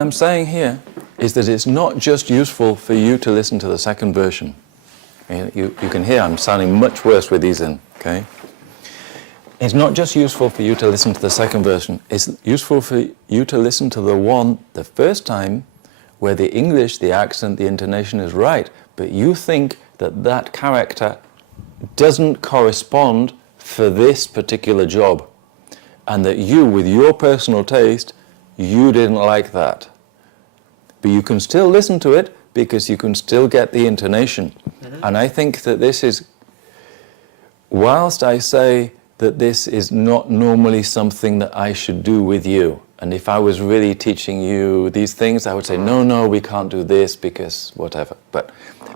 I'm saying here is that it's not just useful for you to listen to the second version. You can hear I'm sounding much worse with these in, okay? It's not just useful for you to listen to the second version, it's useful for you to listen to the one the first time where the English, the accent, the intonation is right, but you think that that character doesn't correspond for this particular job, and that you, with your personal taste, you didn't like that. But you can still listen to it because you can still get the intonation. Mm-hmm. And I think that this is, whilst I say that this is not normally something that I should do with you, and if I was really teaching you these things, I would say, no, we can't do this because whatever. But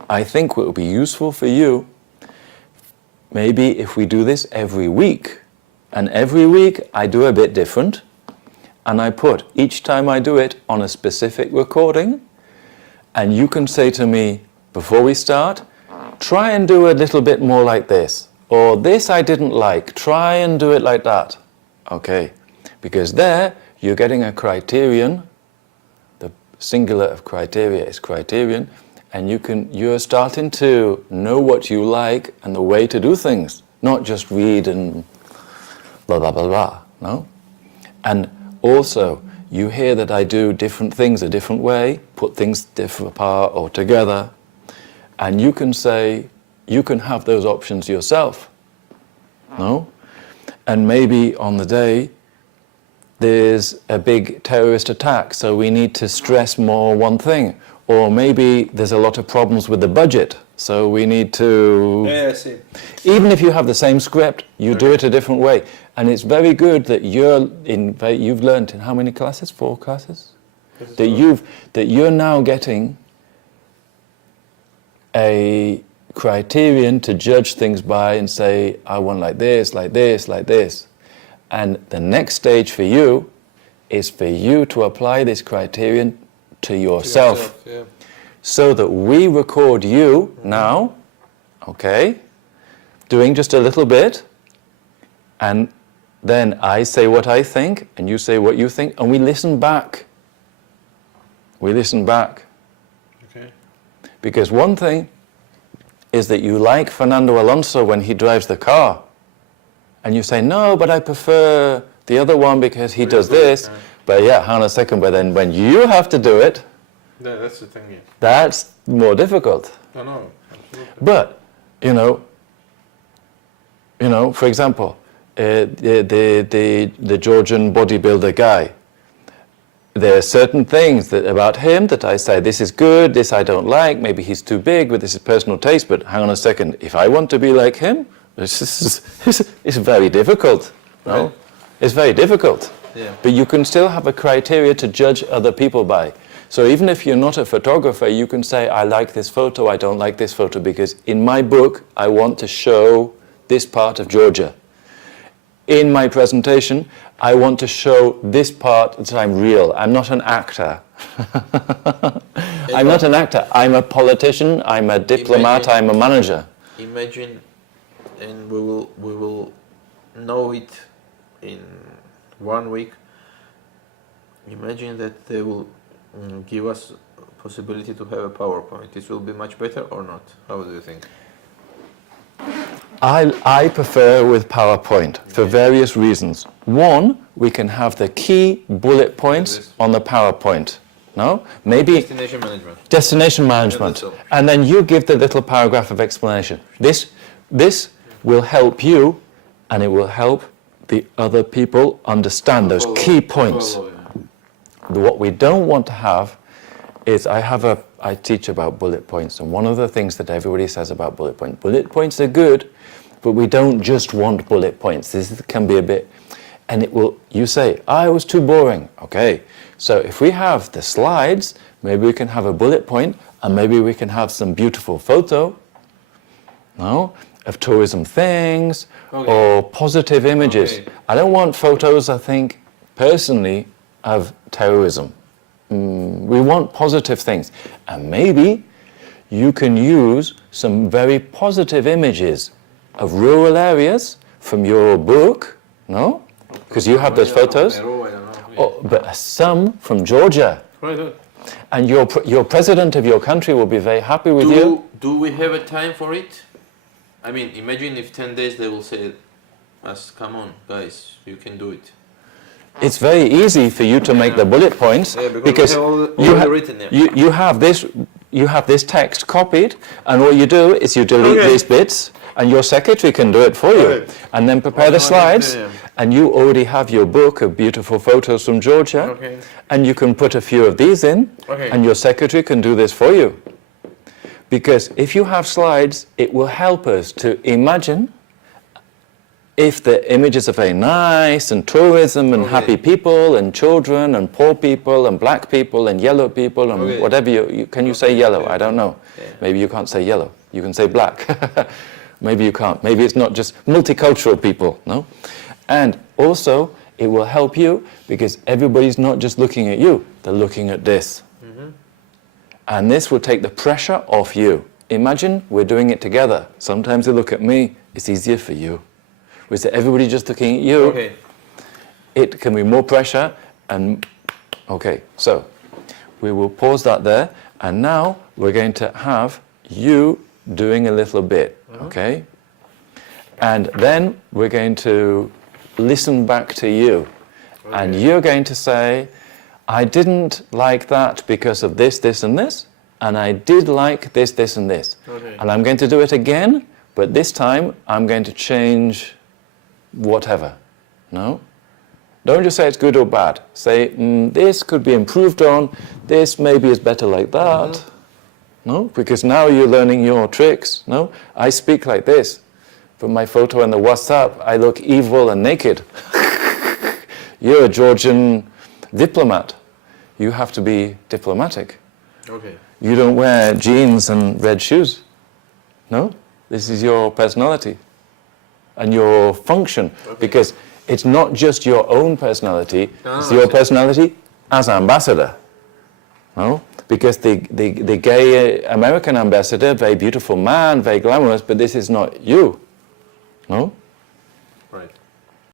I think what would be useful for you, maybe if we do this every week, and every week I do a bit different, and I put each time I do it on a specific recording, and you can say to me before we start, try and do a little bit more like this, or this I didn't like, try and do it like that. Okay, because there you're getting a criterion, the singular of criteria is criterion, and you're starting to know what you like and the way to do things, not just read and blah, blah, blah, blah, no? And also, you hear that I do different things a different way, put things different apart or together, and you can say, you can have those options yourself, no? And maybe on the day, there's a big terrorist attack, so we need to stress more one thing. Or maybe there's a lot of problems with the budget, so we need to... Yeah, I see. Even if you have the same script, you do it a different way. And it's very good that you've learned in how many classes? 4 classes? That you're now getting a criterion to judge things by and say, I want like this, like this, like this. And the next stage for you is for you to apply this criterion to yourself. Yeah. So that we record you now, okay, doing just a little bit, and then I say what I think, and you say what you think, and we listen back. We listen back. Okay. Because one thing is that you like Fernando Alonso when he drives the car, and you say, no, but I prefer the other one because he does this. But yeah, hang on a second, but then when you have to do it, yeah, that's the thing, yeah. That's more difficult. No, absolutely. But, you know, for example, the Georgian bodybuilder guy, there are certain things about him that I say, this is good, this I don't like, maybe he's too big, but this is personal taste, but hang on a second, if I want to be like him, it's very difficult, no? Right. It's very difficult. Yeah. But you can still have a criteria to judge other people by. So even if you're not a photographer, you can say, I like this photo, I don't like this photo, because in my book, I want to show this part of Georgia. In my presentation, I want to show this part that I'm real. I'm not an actor. I'm not an actor. I'm a politician, I'm a diplomat, I'm a manager. Imagine, and we will know it in 1 week. Imagine that they will give us possibility to have a PowerPoint. This will be much better or not? How do you think? I prefer with PowerPoint for various reasons. One, we can have the key bullet points on the PowerPoint. No? Maybe destination management. Destination management. And then you give the little paragraph of explanation. This will help you, and it will help the other people understand those key points. What we don't want to have is, I teach about bullet points, and one of the things that everybody says about bullet points are good, but we don't just want bullet points. This can be a bit, and you say, it was too boring. Okay, so if we have the slides, maybe we can have a bullet point, and maybe we can have some beautiful photo, no? Of tourism things, or positive images. Okay. I don't want photos, I think, personally, of terrorism. We want positive things. And maybe you can use some very positive images of rural areas from your book, no? Because you have those photos. But some from Georgia, Very good. And your president of your country will be very happy with you. Do we have a time for it? I mean, imagine if 10 days they will say, come on, guys, you can do it. It's very easy for you to make the bullet points because we have all written there. You have this text copied, and what you do is you delete these bits, and your secretary can do it for you, and then prepare the slides, and you already have your book of beautiful photos from Georgia, and you can put a few of these in, and your secretary can do this for you. Because if you have slides, it will help us to imagine if the images are very nice, and tourism, and happy people, and children, and poor people, and black people, and yellow people, and whatever can you say yellow? I don't know. Maybe you can't say yellow. You can say black. Maybe you can't. Maybe it's not just multicultural people, no? And also, it will help you because everybody's not just looking at you, they're looking at this. And this will take the pressure off you. Imagine we're doing it together. Sometimes they look at me, it's easier for you. With everybody just looking at you, it can be more pressure. And so we will pause that there, and now we're going to have you doing a little bit, okay? And then we're going to listen back to you, and you're going to say, I didn't like that because of this, this, and this, and I did like this, this, and this. And I'm going to do it again, but this time I'm going to change whatever. No? Don't just say it's good or bad. Say, this could be improved on, this maybe is better like that. No? Because now you're learning your tricks. No? I speak like this. From my photo on the WhatsApp, I look evil and naked. You're a Georgian diplomat. You have to be diplomatic. You don't wear jeans and red shoes. No? This is your personality and your function, because it's not just your own personality, it's your personality as ambassador. No? Because the gay American ambassador, very beautiful man, very glamorous, but this is not you. No?